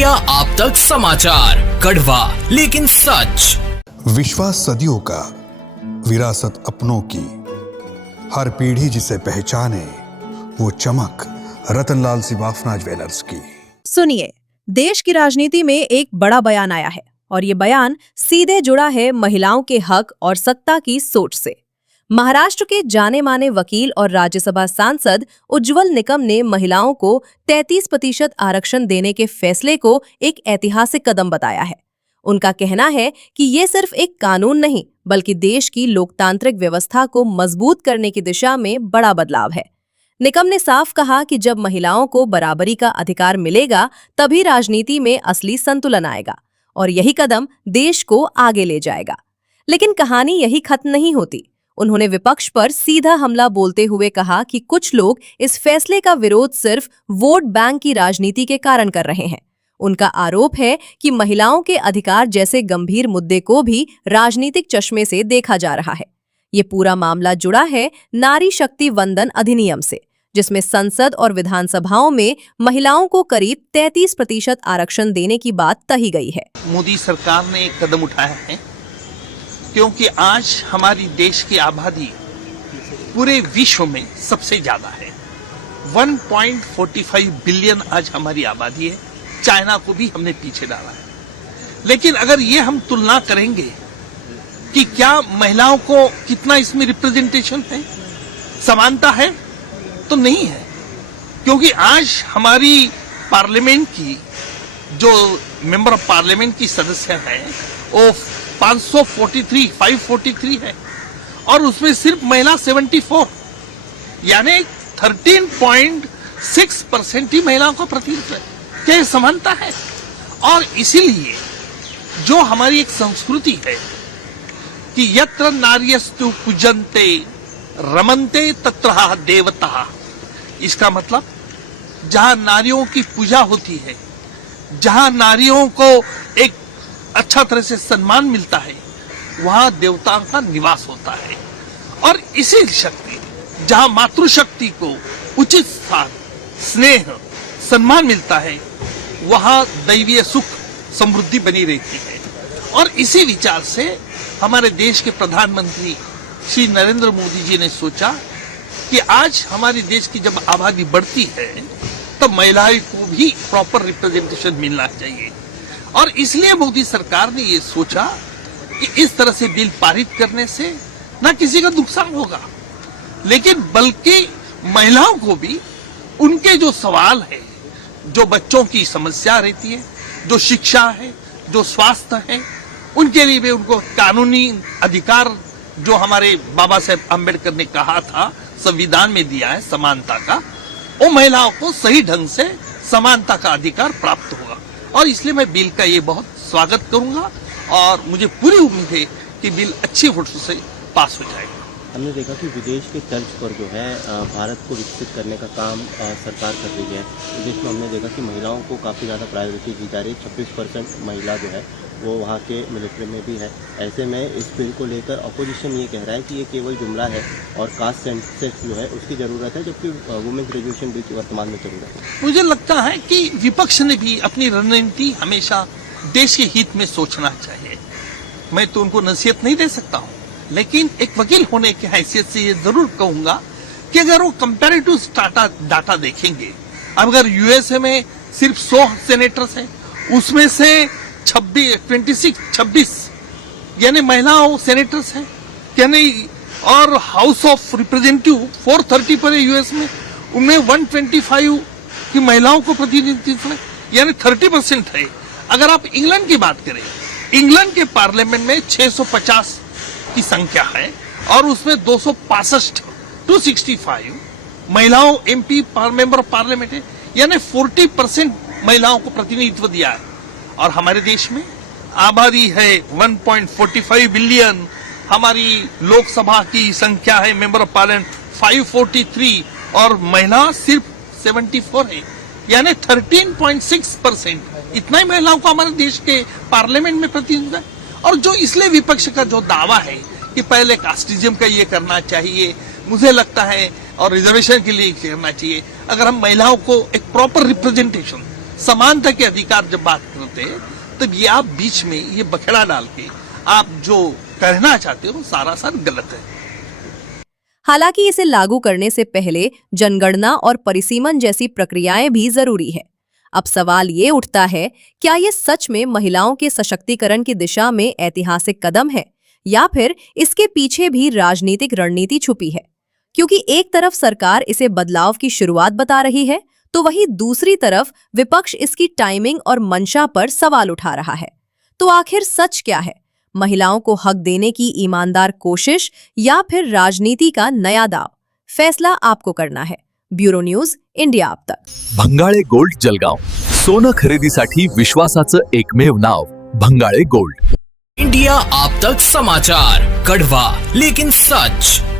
India आप तक समाचार, कड़वा लेकिन सच। विश्वास सदियों का, विरासत अपनों की, हर पीढ़ी जिसे पहचाने, वो चमक रतनलाल सिवाफना ज्वेलर्स की। सुनिए, देश की राजनीति में एक बड़ा बयान आया है और ये बयान सीधे जुड़ा है महिलाओं के हक और सत्ता की सोच से। महाराष्ट्र के जाने माने वकील और राज्यसभा सांसद उज्ज्वल निकम ने महिलाओं को 33% आरक्षण देने के फैसले को एक ऐतिहासिक कदम बताया है। उनका कहना है कि ये सिर्फ एक कानून नहीं, बल्कि देश की लोकतांत्रिक व्यवस्था को मजबूत करने की दिशा में बड़ा बदलाव है। निकम ने साफ कहा कि जब महिलाओं को बराबरी का अधिकार मिलेगा, तभी राजनीति में असली संतुलन आएगा और यही कदम देश को आगे ले जाएगा। लेकिन कहानी यही खत्म नहीं होती। उन्होंने विपक्ष पर सीधा हमला बोलते हुए कहा कि कुछ लोग इस फैसले का विरोध सिर्फ वोट बैंक की राजनीति के कारण कर रहे हैं। उनका आरोप है कि महिलाओं के अधिकार जैसे गंभीर मुद्दे को भी राजनीतिक चश्मे से देखा जा रहा है। ये पूरा मामला जुड़ा है नारी शक्ति वंदन अधिनियम से, जिसमें संसद और विधानसभाओं में महिलाओं को करीब 33% आरक्षण देने की बात कही गई है। मोदी सरकार ने एक कदम उठाया है, क्योंकि आज हमारी देश की आबादी पूरे विश्व में सबसे ज्यादा है। 1.45 बिलियन आज हमारी आबादी है। चाइना को भी हमने पीछे डाला है। लेकिन अगर ये हम तुलना करेंगे कि क्या महिलाओं को कितना इसमें रिप्रेजेंटेशन है, समानता है, तो नहीं है। क्योंकि आज हमारी पार्लियामेंट की जो मेंबर ऑफ पार्लियामेंट की सदस्य हैं वो 543 है और उसमें सिर्फ महिला 74, यानी 13.6% ही महिलाओं का प्रतिनिधित्व है। क्या ये समानता है? और इसीलिए जो हमारी एक संस्कृति है कि यत्र नार्यस्तु पूजन्ते रमन्ते तत्र देवता, इसका मतलब जहां नारियों की पूजा होती है, जहां नारियों को एक अच्छा तरह से सम्मान मिलता है, वहां देवताओं का निवास होता है। और इसी शक्ति, जहां मातृशक्ति को उचित स्थान, स्नेह, सम्मान मिलता है, वहां दैवीय सुख समृद्धि बनी रहती है। और इसी विचार से हमारे देश के प्रधानमंत्री श्री नरेंद्र मोदी जी ने सोचा कि आज हमारे देश की जब आबादी बढ़ती है तब महिलाओं को भी प्रॉपर रिप्रेजेंटेशन मिलना चाहिए। और इसलिए मोदी सरकार ने ये सोचा कि इस तरह से बिल पारित करने से न किसी का नुकसान होगा, लेकिन बल्कि महिलाओं को भी उनके जो सवाल है, जो बच्चों की समस्या रहती है, जो शिक्षा है, जो स्वास्थ्य है, उनके लिए भी उनको कानूनी अधिकार जो हमारे बाबा साहेब अम्बेडकर ने कहा था, संविधान में दिया है समानता का, वो महिलाओं को सही ढंग से समानता का अधिकार प्राप्त होगा। और इसलिए मैं बिल का ये बहुत स्वागत करूंगा और मुझे पूरी उम्मीद है कि बिल अच्छी वोटों से पास हो जाएगा। हमने देखा कि विदेश के तर्ज पर जो है भारत को विकसित करने का काम सरकार कर रही है। विदेश में हमने देखा कि महिलाओं को काफ़ी ज़्यादा प्रायोरिटी दी जा रही है। 26% महिला जो है वो वहाँ के मिलिट्री में भी है। ऐसे में इस बिल को लेकर अपोजिशन ये कह रहा है कि ये केवल जुमला है और कास्ट सेंसस जो है उसकी ज़रूरत है, जबकि वुमेन्स ग्रेजुएशन बिल की वर्तमान में ज़रूरत है। मुझे लगता है कि विपक्ष ने भी अपनी रणनीति हमेशा देश के हित में सोचना चाहिए। मैं तो उनको नसीहत नहीं दे सकता हूँ, लेकिन एक वकील होने की हैसियत से ये जरूर कहूंगा कि अगर वो कंपैरेटिव डाटा देखेंगे, अब अगर यूएसए में सिर्फ 100 सेनेटर्स हैं, उसमें से 26 यानी महिलाओं सेनेटर्स हैं, यानी और हाउस ऑफ रिप्रेजेंटेटिव 430 पर है यूएस में, उनमें 125 की महिलाओं को प्रतिनिधित्व है, यानी 30% है। अगर आप इंग्लैंड की बात करें, इंग्लैंड के पार्लियामेंट में 650 की संख्या है और उसमें 265 महिलाओं एमपी मेंबर ऑफ पार्लियामेंट है, यानी 40% महिलाओं को प्रतिनिधित्व दिया है। और हमारे देश में आबादी है 1.45 बिलियन, हमारी लोकसभा की संख्या है मेंबर ऑफ पार्लियामेंट 543 और महिला सिर्फ 74 है, यानी 13.6%। इतना ही महिलाओं को हमारे देश के पार्लियामेंट में प्रतिनिधित्व है। और जो इसलिए विपक्ष का जो दावा है कि पहले कास्टिज्म का ये करना चाहिए, मुझे लगता है, और रिजर्वेशन के लिए करना चाहिए। अगर हम महिलाओं को एक प्रॉपर रिप्रेजेंटेशन, समानता के अधिकार जब बात करते हैं, तब ये आप बीच में ये बखेड़ा डाल के आप जो कहना चाहते हो सारा गलत है। हालांकि इसे लागू करने से पहले जनगणना और परिसीमन जैसी प्रक्रियाएं भी जरूरी है। अब सवाल ये उठता है, क्या ये सच में महिलाओं के सशक्तिकरण की दिशा में ऐतिहासिक कदम है या फिर इसके पीछे भी राजनीतिक रणनीति छुपी है? क्योंकि एक तरफ सरकार इसे बदलाव की शुरुआत बता रही है, तो वहीं दूसरी तरफ विपक्ष इसकी टाइमिंग और मंशा पर सवाल उठा रहा है। तो आखिर सच क्या है? महिलाओं को हक देने की ईमानदार कोशिश या फिर राजनीति का नया दाव? फैसला आपको करना है। ब्युरो न्यूज, इंडिया आप तक। भंगाळे गोल्ड जलगाव, सोनं खरेदीसाठी विश्वासाचं एकमेव नाव भंगाळे गोल्ड। इंडिया आप तक समाचार, कड़वा लेकिन सच।